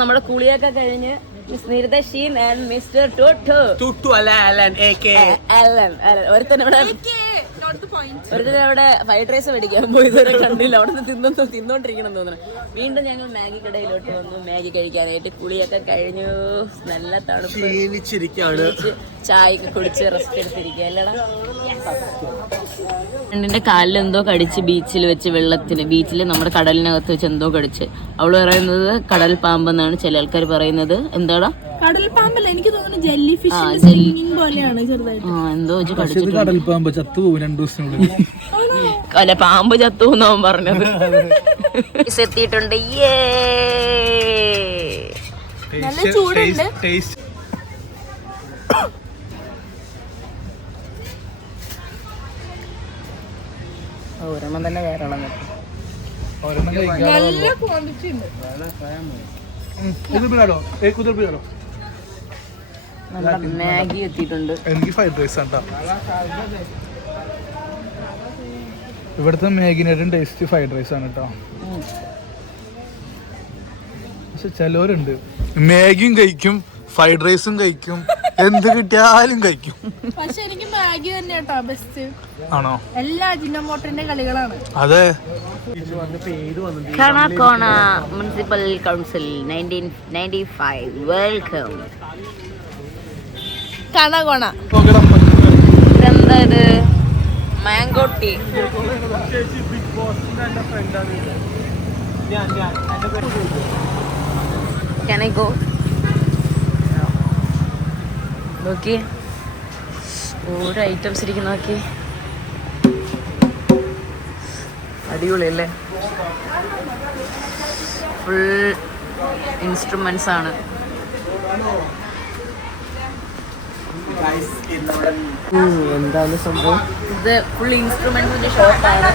നമ്മുടെ കുളിയൊക്കെ കഴിഞ്ഞ് miss Nirutha Sheen and mister Tuttu Alan ഒരുത്തനവിടെ ഫ്രൈഡ് റൈസ് മേടിക്കാൻ പോയി ഇതുവരെ കണ്ടില്ല. അവിടെ നിന്ന് തിന്നോണ്ടിരിക്കണം തോന്നുന്നു. വീണ്ടും ഞങ്ങൾ മാഗി കടയിലോട്ട് വന്നു മാഗി കഴിക്കാനായിട്ട്. കുളിയൊക്കെ കഴിഞ്ഞു, നല്ല തണുപ്പ്, ചായ ഒക്കെ കുടിച്ച് റെസ്റ്റ് എടുത്തിരിക്കുക അല്ലടാ. ഫ്രണ്ടിന്റെ കാലിൽ എന്തോ കടിച്ച് ബീച്ചിൽ വെച്ച് ബീച്ചിൽ നമ്മുടെ കടലിനകത്ത് വെച്ച് എന്തോ കടിച്ച്. അവള് പറയുന്നത് കടൽ പാമ്പെന്നാണ്, ചില ആൾക്കാർ പറയുന്നത് എന്താടാ കടൽ പാമ്പല്ല, എനിക്ക് തോന്നുന്നു ജെല്ലി ഫിഷ് പോലെയാണ് ചെറുതായിട്ട്. എന്തോ വെച്ച് കടിച്ചിട്ട് കടൽ പാമ്പ് ചത്തുപോകും 2 ദിവസത്തിനുള്ളിൽ. അല്ല, പാമ്പ് ചത്തുവെന്നാവും പറഞ്ഞത്. എത്തിയിട്ടുണ്ട്. നല്ല ചൂടുണ്ട്. ഒരെണ്ണം തന്നെ കയറണം. നല്ല ക്വാണ്ടിറ്റി ഉണ്ട്. മാഗി എത്തിയിട്ടുണ്ട്. എനിക്ക് ഫ്രൈഡ് റൈസ് ആണ്. ഇവിടുത്തെ മാഗിനേറ്റും ടേസ്റ്റ് ഫ്രൈഡ് റൈസ് ആണ് കേട്ടോ. പക്ഷെ ചിലവരുണ്ട് മാഗിയും കഴിക്കും ഫ്രൈഡ് റൈസും കഴിക്കും, എന്ത് കിട്ടിയാലും കഴിക്കും. പക്ഷെ എനിക്ക് മാഗി തന്നെ കേട്ടോ ബെസ്റ്റ്. ആണോ? എല്ലാ അജിനോമോട്ടോന്റെ കളികളാണ്. അതെ. കണക്കോണ മുനിസിപ്പൽ കൗൺസിൽ 1995 വെൽക്കം. കണകോണ ഇതെന്താ ഇത്? Mango tea. Can I go? നോക്കി ഓരോ ഐറ്റംസ് ഇരിക്കുന്ന നോക്കി, അടിപൊളിയല്ലേ? ഫുൾ ഇൻസ്ട്രുമെന്റ്സ് ആണ്. എന്താണ് സംഭവം? ഇത് ഫുൾ ഇൻസ്ട്രുമെന്റ്സിന്റെ ഷോപ്പാണ്.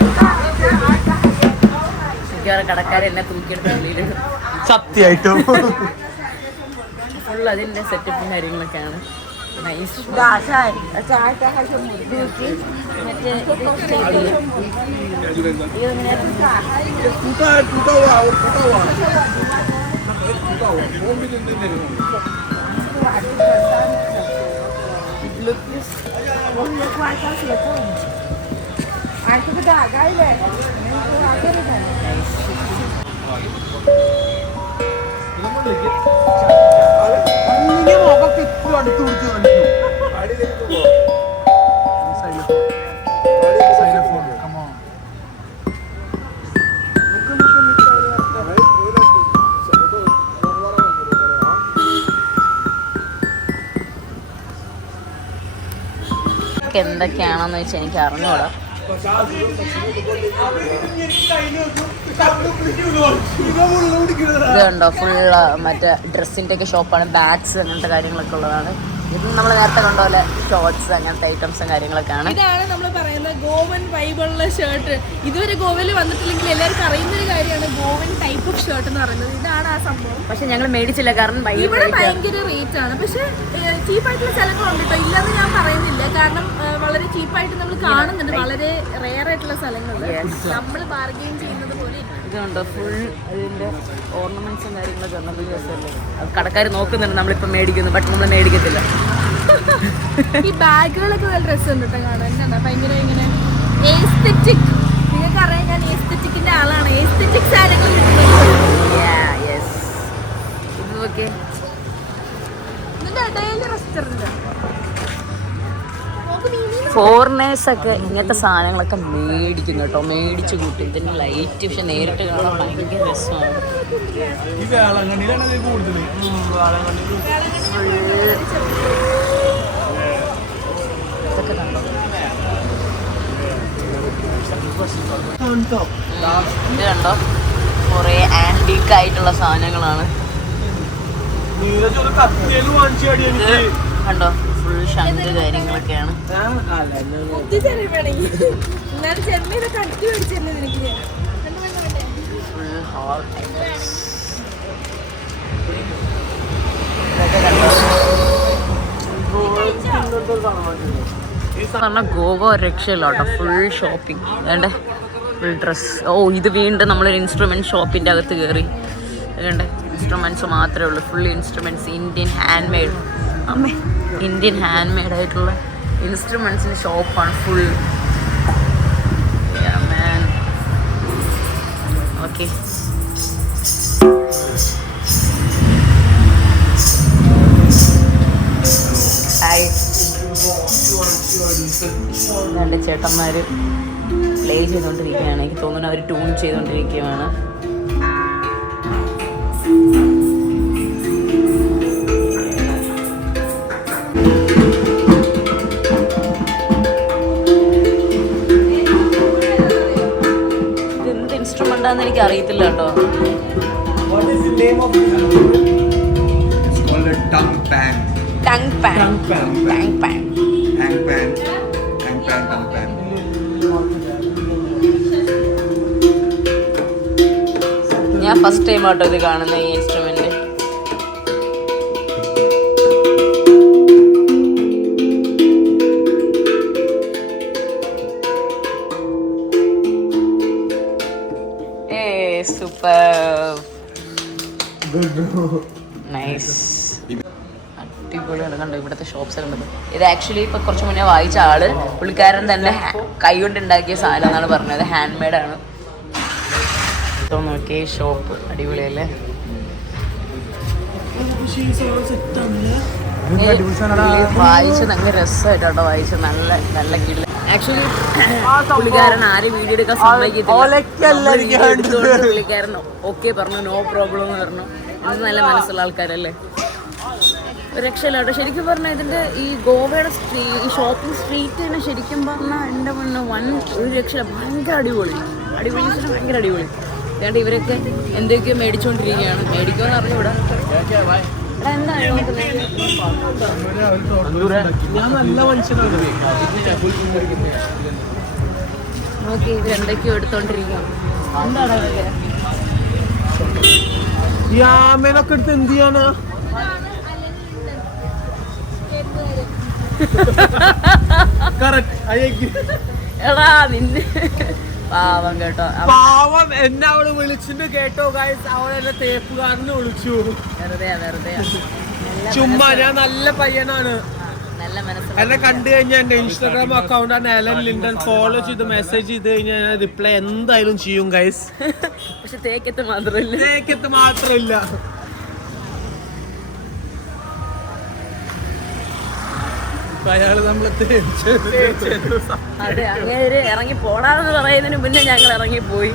മിക്കവാറും കടക്കാരെ എന്നെ തൂക്കിയെടുത്ത വെളിയിൽ സത്യമായിട്ടും ഫുൾ അതിന്റെ സെറ്റപ്പും കാര്യങ്ങളൊക്കെയാണ്. നൈസ്. എന്തൊക്കെയാണെന്ന് വെച്ചാൽ എനിക്ക് അറിഞ്ഞൂടാ. ഇത് കണ്ടോ, ഫുള്ള് മറ്റേ ഡ്രസ്സിൻ്റെ ഒക്കെ ഷോപ്പാണ്. ബാഗ്സ് അങ്ങനത്തെ കാര്യങ്ങളൊക്കെ ഉള്ളതാണ്. ഇത് നമ്മൾ നേരത്തെ കണ്ട പോലെ ഷോർട്സ് അങ്ങനത്തെ ഐറ്റംസും കാര്യങ്ങളൊക്കെയാണ്. ഇതാണ് നമ്മൾ പറയുന്നത് ഗോവൻ വൈബുള്ള ഷർട്ട്. ഇതുവരെ ഗോവയിൽ വന്നിട്ടില്ലെങ്കിൽ എല്ലാവർക്കും അറിയുന്നൊരു കാര്യമാണ് ഗോവൻ ടൈപ്പ് ഓഫ് ഷർട്ട് എന്ന് പറയുന്നത്. ഇതാണ് ആ സംഭവം. പക്ഷെ ഞങ്ങൾ മേടിച്ചില്ല, കാരണം ഇവിടെ ഭയങ്കര റേറ്റ് ആണ്. പക്ഷെ ചീപ്പായിട്ടുള്ള സ്ഥലങ്ങളുണ്ട് കേട്ടോ, ഇല്ലെന്ന് ഞാൻ പറയുന്നില്ല. കാരണം വളരെ ചീപ്പായിട്ട് നമ്മൾ കാണുന്നുണ്ട് വളരെ റെയർ ആയിട്ടുള്ള സ്ഥലങ്ങളിൽ നമ്മൾ ബാർഗെയിൻ ചെയ്യുന്നത് പോലെ. ഇതുണ്ടോ ഫുൾ അതിന്റെ ഓർണമെന്റ്സും കാര്യങ്ങളൊക്കെ നല്ല രസമല്ലേ? അത് കടക്കാർ നോക്കുന്നുണ്ട് നമ്മളിപ്പോൾ മേടിക്കുന്നു, ബട്ട് നമ്മൾ മേടിക്കത്തില്ല. ഈ ബാഗുകളൊക്കെ നല്ല രസമുണ്ട് കേട്ടോ കാണാൻ. എന്താണ് ഭയങ്കര ഇങ്ങനെ എസ്തെറ്റിക്. നിങ്ങൾക്ക് അറിയാം ഞാൻ എസ്തെറ്റിക്കിന്റെ ആളാണ്. എസ്തെറ്റിക് സാധനങ്ങൾ ഇതിന്റെ ഇടയിൽ റെസ്റ്റോറന്റ്. ഫോറിനേഴ്സ് ഒക്കെ ഇങ്ങനത്തെ സാധനങ്ങളൊക്കെ മേടിക്കും കേട്ടോ, മേടിച്ചു കൂട്ടും. ഇതിന്റെ ലൈറ്റ് പക്ഷെ നേരിട്ട് കാണാൻ ഭയങ്കര രസമാണ്. ഇതൊക്കെ കണ്ടോ? ഇത് കണ്ടോ, കുറെ ആന്റീക്ക് ആയിട്ടുള്ള സാധനങ്ങളാണ്. കണ്ടോ, ഫുൾ ശംഖ് കാര്യങ്ങളൊക്കെയാണ്. ഫുൾ ഹാൾ പറഞ്ഞാൽ ഗോവ രക്ഷയില്ല കേട്ടോ. ഫുൾ ഷോപ്പിംഗ് വേണ്ടേ, ഫുൾ ഡ്രസ്. ഓ, ഇത് വീണ്ടും നമ്മളൊരു ഇൻസ്ട്രുമെന്റ് ഷോപ്പിന്റെ അകത്ത് കയറി വേണ്ടേ. ഇൻസ്ട്രുമെന്റ്സ് മാത്രമേ ഉള്ളൂ. Full instruments Indian hand made. അമ്മേ, ഇന്ത്യൻ ഹാൻഡ് മെയ്ഡ് ആയിട്ടുള്ള ഇൻസ്ട്രുമെന്റ്സിന്റെ ഷോപ്പാണ് ഫുൾ. Okay, hi. രണ്ട് ചേട്ടന്മാർ പ്ലേ ചെയ്തുകൊണ്ടിരിക്കുകയാണ്. എനിക്ക് തോന്നുന്നു അവർ ട്യൂൺ ചെയ്തുകൊണ്ടിരിക്കുകയാണ്. ഇതെന്ത് ഇൻസ്ട്രുമെന്റ് ആണെന്ന് എനിക്ക് അറിയത്തില്ല കേട്ടോ. What is the name of this instrument? It's called a tongue pan. Tongue pan. Tongue pan. Tongue pan. Hang pan. Hang pan, tongue pan. ഞാൻ ഫസ്റ്റ് ടൈം ആട്ടോ ഇത് കാണുന്ന ഈ ഇൻസ്ട്രുമെന്റ്. സൂപ്പർ, നൈസ്, അടിപൊളിയാണ്. കണ്ടോ ഇവിടുത്തെ ഷോപ്സ് ഉള്ളത്. ഇത് ആക്ച്വലി ഇപ്പൊ കുറച്ച് മുന്നേ വായിച്ച ആള് പുള്ളിക്കാരൻ തന്നെ കൈ കൊണ്ട് ഉണ്ടാക്കിയ സാധനം എന്നാണ് പറഞ്ഞത്. ഹാൻഡ് മെയ്ഡ് ആണ്. നോക്കിയേ ഷോപ്പ് അടിപൊളിയല്ലേ. വായിച്ച് നല്ല രസമായിട്ടോ വായിച്ച്. നല്ല നല്ല കിള്ള. ആക്ച്വലി പുള്ളിക്കാരൻ ആരും വീഡിയോ എടുക്കാൻ സമ്മതിക്കത്തില്ല. പുള്ളിക്കാരൻ ഓക്കെ പറഞ്ഞു, നോ പ്രോബ്ലം എന്ന് പറഞ്ഞു. അത് നല്ല മനസ്സുള്ള ആൾക്കാരല്ലേ. ഒരു രക്ഷയില്ല കേട്ടോ. ശരിക്കും പറഞ്ഞാൽ ഇതിൻ്റെ ഈ ഗോവയുടെ ഈ ഷോപ്പിംഗ് സ്ട്രീറ്റ് തന്നെ ശരിക്കും പറഞ്ഞാൽ എൻ്റെ മുന്നേ ഒരു രക്ഷയില്ല. ഭയങ്കര അടിപൊളി. അടിപൊളി ഭയങ്കര അടിപൊളി. അതുകൊണ്ട് ഇവരൊക്കെ എന്തൊക്കെയോ മേടിച്ചുകൊണ്ടിരിക്കുകയാണ്. മേടിക്കുമെന്ന് പറഞ്ഞു ഇവിടെ. എന്താണ് നോക്കി ഇവരെന്തൊക്കെയോ എടുത്തോണ്ടിരിക്കുകയാണ്. എന്താണ് ഈ ആമേനൊക്കെ എടുത്ത് എന്ത് ചെയ്യാണ്? എടാ നിന്നെ പാവം കേട്ടോ. പാവം എന്നെ അവള് വിളിച്ചിട്ട് കേട്ടോ ഗൈസ്. അവളെന്നെ തേപ്പുകാരന് വിളിച്ചു. വെറുതെ ചുമ്മാ. ഞാൻ നല്ല പയ്യനാണ്. നല്ല മനസ്സിലായി. എന്നെ കണ്ടു കഴിഞ്ഞാൽ എന്റെ ഇൻസ്റ്റാഗ്രാം അക്കൗണ്ടാണ് എലൻ ലിൻഡൻ. ഫോളോ ചെയ്ത് മെസ്സേജ് ചെയ്ത് കഴിഞ്ഞാൽ ഞാൻ റിപ്ലൈ എന്തായാലും ചെയ്യും ഗൈസ്. പക്ഷെ തേക്കത്ത് മാത്രമില്ല. തേക്കത്ത് മാത്രമില്ല. അയാള് നമ്മളെ അതെ, അങ്ങനെ ഇറങ്ങി പോടാന്ന് പറയുന്നതിന് മുന്നേ ഞങ്ങൾ ഇറങ്ങിപ്പോയി.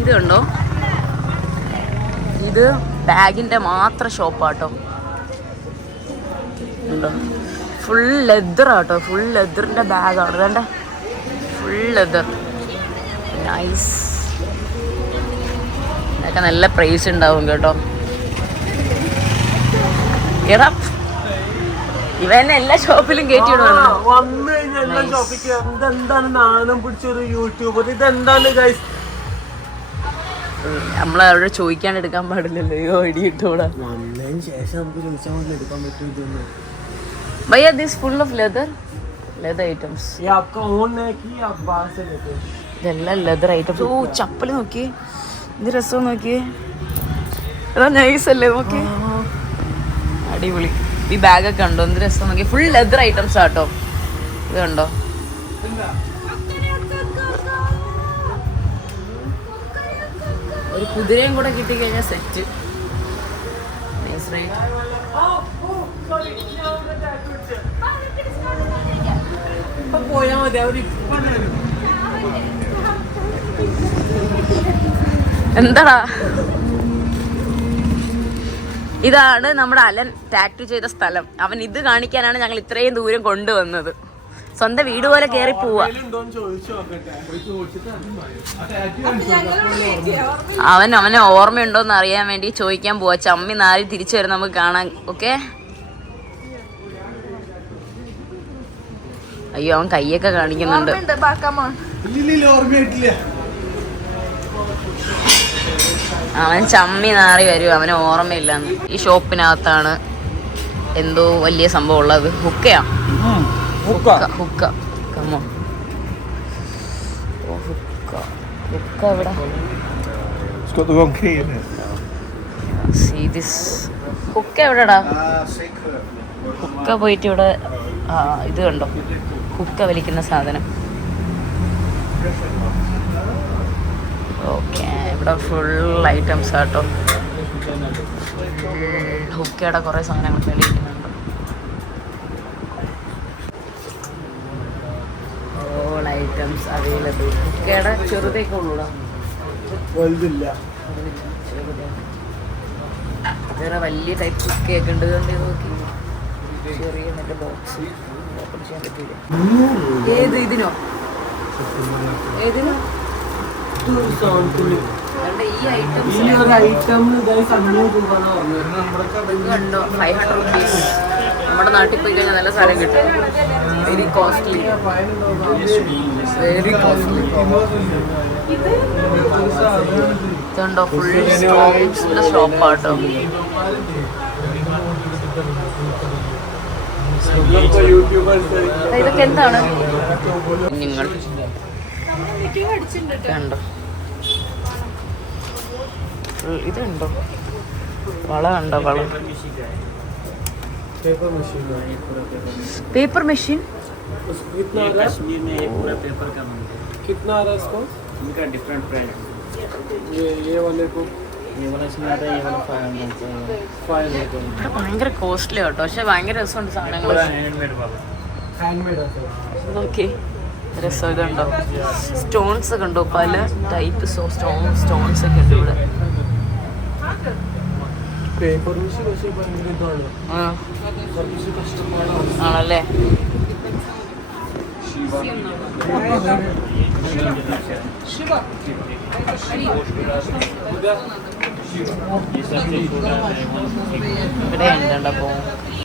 ഇത് കണ്ടോ, ഇത് ബാഗിന്റെ മാത്രം ഷോപ്പാട്ടോ. ഉണ്ടോ, ഫുൾ ലെതർ ആട്ടോ. ഫുൾ ലെതറിന്റെ ബാഗാണ്. വേണ്ട, ഫുൾ ലെതർ. നൈസ്. ഇതൊക്കെ നല്ല പ്രൈസ് ഉണ്ടാവും കേട്ടോ. ഇവന്നെ എല്ലാ ഷോപ്പിലും കയറ്റിവിടുവാണ്. വന്നു കഴിഞ്ഞാൽ എല്ലാ ഷോപ്പിക്ക് ഇതെന്താണ് നാണം പിടിച്ചൊരു യൂട്യൂബർ? ഇതെന്താണ് ഗൈസ്? നമ്മളവിടെ ചോദിക്കാണ്ട് എടുക്കാൻ പാടില്ലല്ലോ. അയ്യോ ഇടിയിട്ടോടാ. വന്നതിന് ശേഷം നമുക്ക് ചോദിച്ചാൽ മതി എടുക്കാൻ പറ്റും. ഭയ്യ this full of leather items. ഇതെല്ലാം ലെതർ ഐറ്റംസ്. ഓ ചപ്പല് നോക്കി, ഇത് രസം നോക്കി. അതാ നൈസ് അല്ലേ? നോക്കി, അടിപൊളി. ഈ ബാഗൊക്കെ ഉണ്ടോ? എന്ത് രസം നോക്കി. ഫുൾ ലെതർ ഐറ്റംസ് ആട്ടോ. ഇത് കണ്ടോ, ഒരു കുതിരയും കൂടെ കിട്ടിക്കഴിഞ്ഞാൽ സെറ്റ്. Nice right. പോയാ മതി. എന്താടാ, ഇതാണ് നമ്മുടെ അലൻ ടാറ്റു ചെയ്ത സ്ഥലം. അവൻ ഇത് കാണിക്കാനാണ് ഞങ്ങൾ ഇത്രയും ദൂരം കൊണ്ടുവന്നത്. സ്വന്തം വീട് പോലെ കയറി പോവാ. അവനെ ഓർമ്മയുണ്ടോന്ന് അറിയാൻ വേണ്ടി ചോദിക്കാൻ പോവാ. ചമ്മി നാരി തിരിച്ചു വരും നമുക്ക് കാണാൻ. ഓക്കെ. അയ്യോ, അവൻ കയ്യൊക്കെ കാണിക്കുന്നുണ്ട്. അവൻ ചമ്മി നാറി വരും. അവന് ഓർമ്മയില്ലാന്ന്. ഈ ഷോപ്പിനകത്താണ് എന്തോ വലിയ സംഭവം ഉള്ളത്. ഹുക്കയാ, ഹുക്ക. കമോ, ഹുക്ക. ഹുക്ക എവിടെ? It's got the wrong key in it. See this. ഹുക്ക എവിടെടാ? ഹുക്ക പോയിട്ട് ഇവിടെ ഇത് കണ്ടോ, ഹുക്ക വലിക്കുന്ന സാധനം. ഓക്കെ, ഇവിടെ ഫുൾ ഐറ്റംസ് ആട്ടോ. ഹുക്കയുടെ കുറേ സാധനങ്ങൾ തെളിയിക്കുന്നുണ്ട്. All items available. ഹുക്കയുടെ ചെറുതൊക്കെ ഉള്ളൂടാ, വലുതില്ല. വേറെ വലിയ ടൈപ്പ് ഹുക്കയൊക്കെ ഉണ്ട്. കണ്ട് നോക്കി, ചെറിയ മറ്റേ ബോക്സ് ഓപ്പൺ ചെയ്യാൻ പറ്റില്ല. ഏത് ഇതിനോ? ഏതിനോ? ഈ ഐറ്റംസ് കണ്ടോ, 500 rupees. നമ്മുടെ നാട്ടിൽ പോയി കഴിഞ്ഞാൽ നല്ല സാധനം കിട്ടും. Very costly, very costly. ഇതുണ്ടോ, ഫുൾ സ്റ്റോക്സിന്റെ ഷോപ്പാട്ടോ. ഇതൊക്കെ എന്താണ് നിങ്ങൾ കണ്ടോ? ഇതുണ്ടോ, വള കണ്ടോ, വള. पेपर मशीन कितना कश्मीर में पूरा पेपर का बनता है. कितना आ रहा है इसको? इनका डिफरेंट प्राइस. ये वाले को ये वाला इसमें आता है, ये वाला 500 500 ഭയങ്കര കോസ്റ്റ്ലി കേട്ടോ, പക്ഷെ ഭയങ്കര രസമുണ്ട് സാധനങ്ങൾ. पूरा हैंडमेड वाला. हैंडमेड आता है. ഓക്കെ, രസം. ഇതുണ്ടോ, സ്റ്റോൺസ് ഒക്കെ ഉണ്ടോ, പല ടൈപ്പ് സ്റ്റോൺസ് ഒക്കെ ഉണ്ട് ഇവിടെ. पेपर मशीन ऐसे बनने दो ആ, और किसी कस्टमर ആണല്ലേ. ഇവിടെ ഉണ്ടോ,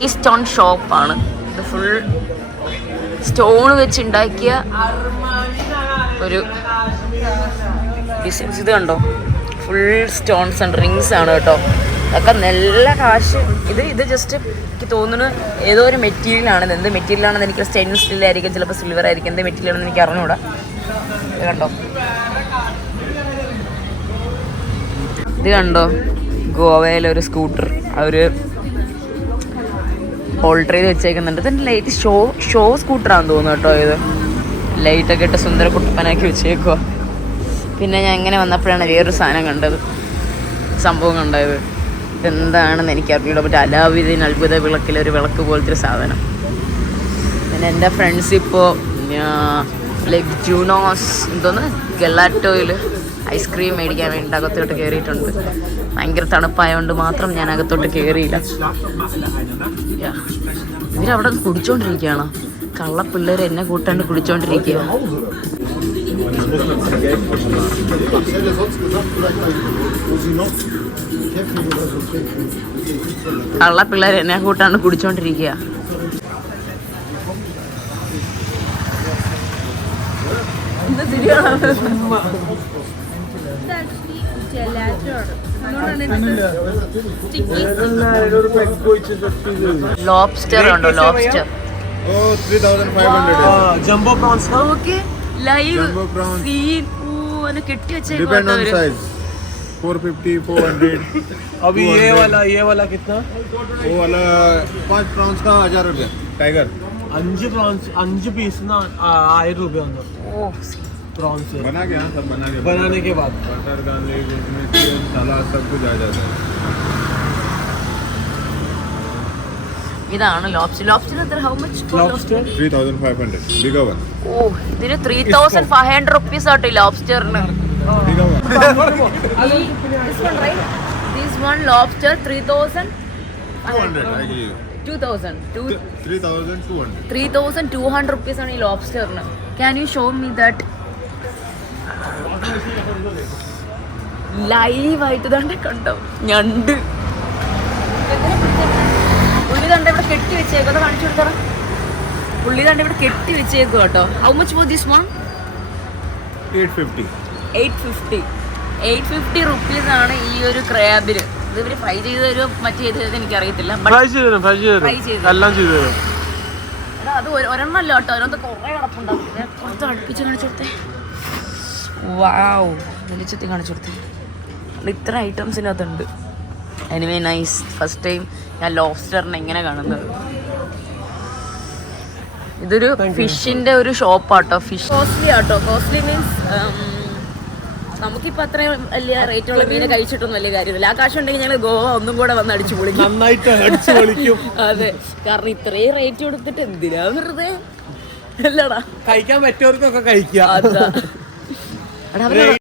ഈ സ്റ്റോൺ ഷോപ്പാണ്. ഇത് ഫുൾ സ്റ്റോൺ വെച്ചുണ്ടാക്കിയ ഒരു ഡിസൈൻസ്. ഇത് കണ്ടോ, ഫുൾ സ്റ്റോൺസ് ആൻഡ് റിങ്സ് ആണ് കേട്ടോ. അതൊക്കെ നല്ല കാശ്. ഇത് ജസ്റ്റ് എനിക്ക് തോന്നുന്നു ഏതോ ഒരു മെറ്റീരിയലാണ്. എന്ത് മെറ്റീരിയലാണെന്ന് എനിക്ക്, സ്റ്റെയിൻലെസ് സ്റ്റീൽ ആയിരിക്കും, ചിലപ്പോൾ സിൽവർ ആയിരിക്കും. എന്ത് മെറ്റീരിയലാണെന്ന് എനിക്ക് അറിഞ്ഞൂടാ. ഇത് കണ്ടോ, ഇത് കണ്ടോ, ഗോവയിലെ ഒരു സ്കൂട്ടർ അവർ ഹോൾഡർ ചെയ്ത് വെച്ചേക്കുന്നുണ്ട്. ഇതിൻ്റെ ലൈറ്റ് ഷോ സ്കൂട്ടറാണെന്ന് തോന്നുന്നു കേട്ടോ. ഇത് ലൈറ്റൊക്കെ ഇട്ട് സുന്ദര കുട്ടപ്പനാക്കി വെച്ചേക്കുക. പിന്നെ ഞാൻ ഇങ്ങനെ വന്നപ്പോഴാണ് വേറൊരു സാധനം കണ്ടത്, സംഭവം കണ്ടത്. ഇതെന്താണെന്ന് എനിക്കറിയില്ല. മറ്റേ അലാവുദ്ദീൻ അത്ഭുത വിളക്കിലെ ഒരു വിളക്ക് പോലത്തെ ഒരു സാധനം. പിന്നെ എൻ്റെ ഫ്രണ്ട്സ് ഇപ്പോൾ ലൈക്ക് ജൂനോസ് എന്തോന്ന് ഗലാറ്റോയിൽ ഐസ്ക്രീം മേടിക്കാൻ വേണ്ടി അകത്തോട്ട് കയറിയിട്ടുണ്ട്. ഭയങ്കര തണുപ്പായതുകൊണ്ട് മാത്രം ഞാൻ അകത്തോട്ട് കയറിയില്ല. ഇവരവിടെ കുടിച്ചോണ്ടിരിക്കുകയാണോ? കള്ളപ്പിള്ളേർ എന്നെ കൂട്ടാണ്ട് കുടിച്ചോണ്ടിരിക്കുക. കള്ളപ്പിള്ളേർ എന്നെ കൂട്ടാണ്ട് കുടിച്ചോണ്ടിരിക്കുക. ലോബ്സ്റ്റർ ഉണ്ടോ? ലോബ്സ്റ്റർ जंबो प्रॉन्स का okay, live Jumbo prawns. Scene. ഓ, അത് കെട്ടി Depend on വെച്ചേക്കും. size. 450, 400. अभी ये वाला कितना? वो वाला 5 prawns का 1000 रुपया. टाइगर. 5 प्रॉन्स 5 पीस ना 1000 रुपये अंदर ഓ, प्रॉन्स से बना के हाँ सब बना के. बनाने के बाद बटर गार्लिक सलाद सब कुछ आ जाता है. ഇതാണ് ലോബ്സ്റ്റർ. ലോബ്സ്റ്റർ എത്ര? How much? Lobster 3500. Bigger one. ഓ, ഇതിന് 3500 rupees ആട്ടോ ഈ ലോബ്സ്റ്ററിന്. Bigger one. This one, right? This one lobster 3000. 200. I give you. 2000. 3200. 3200 rupees ആണ് ഈ ലോബ്സ്റ്ററിന്. Can you show me that? Live ആയിട്ട് തന്നെ കണ്ടോ ഞണ്ട്. പുള്ളി തണ്ട ഇവിടെ കെട്ടി വെച്ചേക്കും. അത് കാണിച്ചു കൊടുത്തറ. പുള്ളി തണ്ട ഇവിടെ കെട്ടി വെച്ചേക്കും കേട്ടോ. How much for this one? 850. 850 rupees ആണ് ഈ ഒരു ക്രാബിന്. ഇത് ഇവര് ഫ്രൈ ചെയ്ത് തരും മറ്റു ചെയ്ത് എനിക്കറിയത്തില്ല. फ्राई ചെയ്തു Fry ചെയ്ത് എല്ലാം ചെയ്തു തരും. എടാ, അത് ഒരെണ്ണം അല്ല കേട്ടോ, അതിനകത്ത് കുറേ കിടപ്പുണ്ടാവും. കുറച്ച് അടുപ്പിച്ച് കാണിച്ചു കൊടുത്തേ. വാവ്, വെളിച്ചത്തി കാണിച്ചു കൊടുത്തു. ഇത്ര ഐറ്റംസ് ഇതിനകത്തുണ്ട്. Anyway nice. ഫസ്റ്റ് ടൈം ഞാൻ ലോബ്സ്റ്ററിനെ എങ്ങനെ കാണുന്നത്. ഇതൊരു ഫിഷിന്റെ ഒരു ഷോപ്പാട്ടോ. ഫിഷ് കോസ്റ്റ്ലി ആട്ടോ. കോസ്റ്റ്ലി മീൻസ് നമുക്കിപ്പോൾ അത്രയും വലിയ റേറ്റുള്ള മീൻ കഴിച്ചിട്ടൊന്നും വലിയ കാര്യമില്ല. ആ കാശ് ഉണ്ടെങ്കിൽ ഞങ്ങൾ ഗോവ ഒന്നും കൂടെ വന്ന് അടിച്ചു പൊളിക്കും. നന്നായിട്ട് അടിച്ചു പൊളിക്കും. അതെ, കാരണം ഇത്രയും റേറ്റ് കൊടുത്തിട്ട് എന്തിനാ വെറുതെ അല്ലടാ. കഴിക്കാൻ പറ്റിയവർക്കൊക്കെ കഴിക്കാം. അതാ